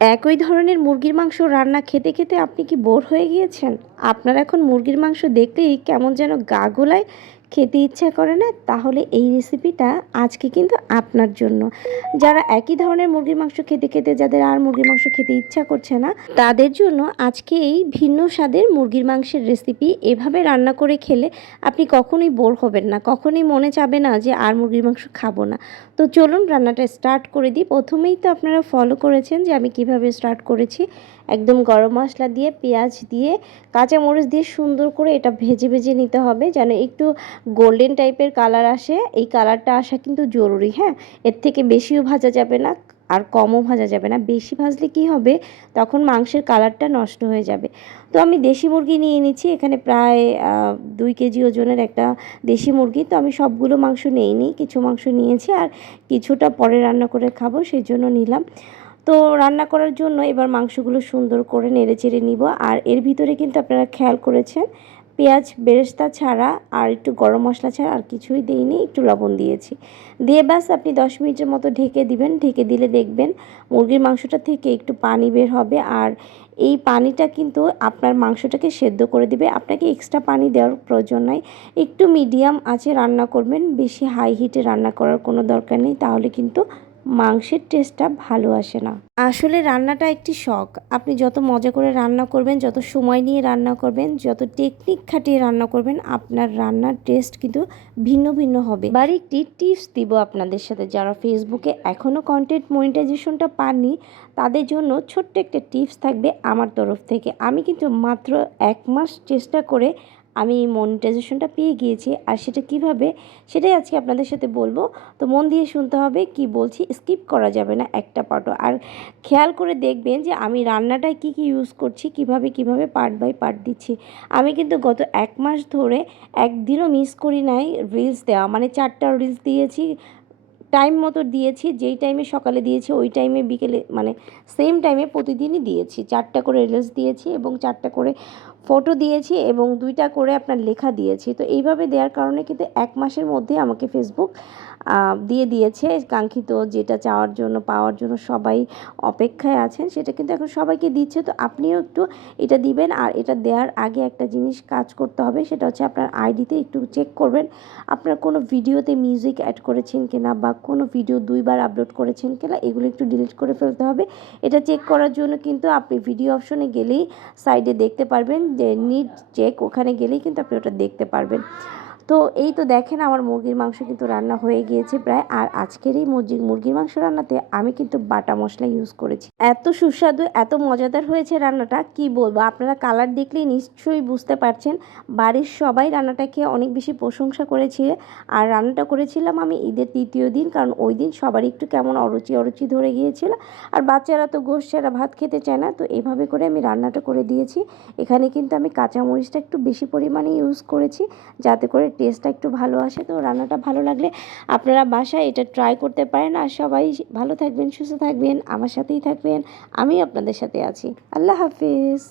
একই ধরনের মুরগির মাংস রান্না খেতে খেতে আপনি কি বোর হয়ে গিয়েছেন? আপনার এখন মুরগির মাংস দেখলেই কেমন যেন গা গোলায়, খেতে ইচ্ছা করে না? তাহলে এই রেসিপিটা আজকে কিন্তু আপনার জন্য। যারা একই ধরনের মুরগির মাংস খেতে খেতে যাদের আর মুরগির মাংস খেতে ইচ্ছা করছে না, তাদের জন্য আজকে এই ভিন্ন স্বাদের মুরগির মাংসের রেসিপি। এভাবে রান্না করে খেলে আপনি কখনোই বোর হবেন না, কখনোই মনে চাবে না যে আর মুরগির মাংস খাবো না। তো চলুন রান্নাটা স্টার্ট করে দিই। প্রথমেই তো আপনারা ফলো করেছেন যে আমি কিভাবে স্টার্ট করেছি। একদম গরম মশলা দিয়ে, পেঁয়াজ দিয়ে, কাঁচামরিচ দিয়ে সুন্দর করে এটা ভেজে ভেজে নিতে হবে যেন একটু গোল্ডেন টাইপের কালার আসে। এই কালারটা আসা কিন্তু জরুরি, হ্যাঁ। এর থেকে বেশিও ভাজা যাবে না আর কমও ভাজা যাবে না। বেশি ভাজলে কি হবে, তখন মাংসের কালারটা নষ্ট হয়ে যাবে। তো আমি দেশি মুরগি নিয়ে নিচ্ছি এখানে প্রায় 2 কেজি ওজনের একটা দেশি মুরগি। তো আমি সবগুলো মাংস নেইনি, কিছু মাংস নিয়েছি আর কিছুটা পরে রান্না করে খাবো সেই জন্য নিলাম। তো রান্না করার জন্য এবার মাংসগুলো সুন্দর করে নেড়ে চেড়ে নিব। আর এর ভিতরে কিন্তু আপনারা খেয়াল করেছেন পেঁয়াজ বেরেস্তা ছাড়া আর একটু গরম মশলা ছাড়া আর কিছুই দিইনি, একটু লবণ দিয়েছি। দিয়ে ব্যাস আপনি 10 মিনিটের মতো ঢেকে দিবেন। ঢেকে দিলে দেখবেন মুরগির মাংসটা থেকে একটু পানি বের হবে আর এই পানিটা কিন্তু আপনার মাংসটাকে সেদ্ধ করে দিবে। আপনাকে এক্সট্রা পানি দেওয়ার প্রয়োজন নাই। একটু মিডিয়াম আঁচে রান্না করবেন, বেশি হাই হিটে রান্না করার কোনো দরকার নেই, তাহলে কিন্তু মাংসের টেস্টটা ভালো আসে না। আসলে রান্নাটা একটি শখ। আপনি যত মজা করে রান্না করবেন, যত সময় নিয়ে রান্না করবেন, যত টেকনিক খাটিয়ে রান্না করবেন, আপনার রান্নার টেস্ট কিন্তু ভিন্ন ভিন্ন হবে। এবার একটি টিপস দিব আপনাদের সাথে, যারা ফেসবুকে এখনও কন্টেন্ট মনিটাইজেশনটা পাননি তাদের জন্য ছোট্ট একটা টিপস থাকবে আমার তরফ থেকে। আমি কিন্তু মাত্র 1 মাস চেষ্টা করে আমি এই মনিটাইজেশনটা পেয়ে গিয়েছি। আর সেটা কিভাবে, সেটাই আজকে আপনাদের সাথে বলবো। তো মন দিয়ে শুনতে হবে, কি বলছি স্কিপ করা যাবে না একটা পার্টও। আর খেয়াল করে দেখবেন যে আমি রান্নাটায় কি কি ইউজ করছি, কিভাবে পার্ট বাই পার্ট দিচ্ছি। আমি কিন্তু গত 1 মাস ধরে একদিনও মিস করি নাই রিলস দেওয়া। মানে 4টা রিলস দিয়েছি, টাইম মতো দিয়েছি। যেই টাইমে সকালে দিয়েছি ওই টাইমে বিকেলে, মানে সেম টাইমে প্রতিদিনই দিয়েছি। 4টা করে রিলস দিয়েছি এবং 4টা করে ফটো দিয়েছি এবং 2টা করে আপনার লেখা দিয়েছি। তো এইভাবে দেওয়ার কারণে কিন্তু 1 মাসের মধ্যে আমাকে ফেসবুক দিয়ে দিয়েছে কাঙ্ক্ষিত, যেটা চাওয়ার জন্য পাওয়ার জন্য সবাই অপেক্ষায় আছেন, সেটা কিন্তু এখন সবাইকে দিচ্ছে। তো আপনিও একটু এটা দিবেন। আর এটা দেওয়ার আগে একটা জিনিস কাজ করতে হবে, সেটা হচ্ছে আপনার আইডিতে একটু চেক করবেন আপনার কোনো ভিডিওতে মিউজিক অ্যাড করেছেন কিনা বা কোনো ভিডিও 2বার আপলোড করেছেন কিনা, এগুলো একটু ডিলিট করে ফেলতে হবে। এটা চেক করার জন্য কিন্তু আপনি ভিডিও অপশনে গেলেই সাইডে দেখতে পারবেন যে নিড চেক, ওখানে গেলেই কিন্তু আপনি ওটা দেখতে পারবেন। তো এই তো দেখেন আমার মুরগির মাংস কিন্তু রান্না হয়ে গিয়েছে প্রায়। আর আজকের এই মুরগির মাংস রান্নাতে আমি কিন্তু বাটা মশলা ইউজ করেছি। এত সুস্বাদু, এত মজাদার হয়েছে রান্নাটা, কি বলবো। আপনারা কালার দেখলেই নিশ্চয়ই বুঝতে পারছেন। বাড়ির সবাই রান্নাটা খেয়ে অনেক বেশি প্রশংসা করেছে। আর রান্নাটা করেছিলাম আমি ঈদের 3য় দিন, কারণ ওই দিন সবারই একটু কেমন অরুচি অরুচি ধরে গিয়েছিল। আর বাচ্চারা তো গোশ ছাড়া ভাত খেতে চায় না, তো এইভাবে করে আমি রান্নাটা করে দিয়েছি। এখানে কিন্তু আমি কাঁচামরিচটা একটু বেশি পরিমাণে ইউজ করেছি যাতে করে টেস্টটা একটু ভালো আসে। তো রান্নাটা ভালো লাগলে আপনারা বাসায় এটা ট্রাই করতে পারেন। আর সবাই ভালো থাকবেন, সুস্থ থাকবেন, আমার সাথেই থাকবেন। আমি আপনাদের সাথে আছি। আল্লাহ হাফিজ।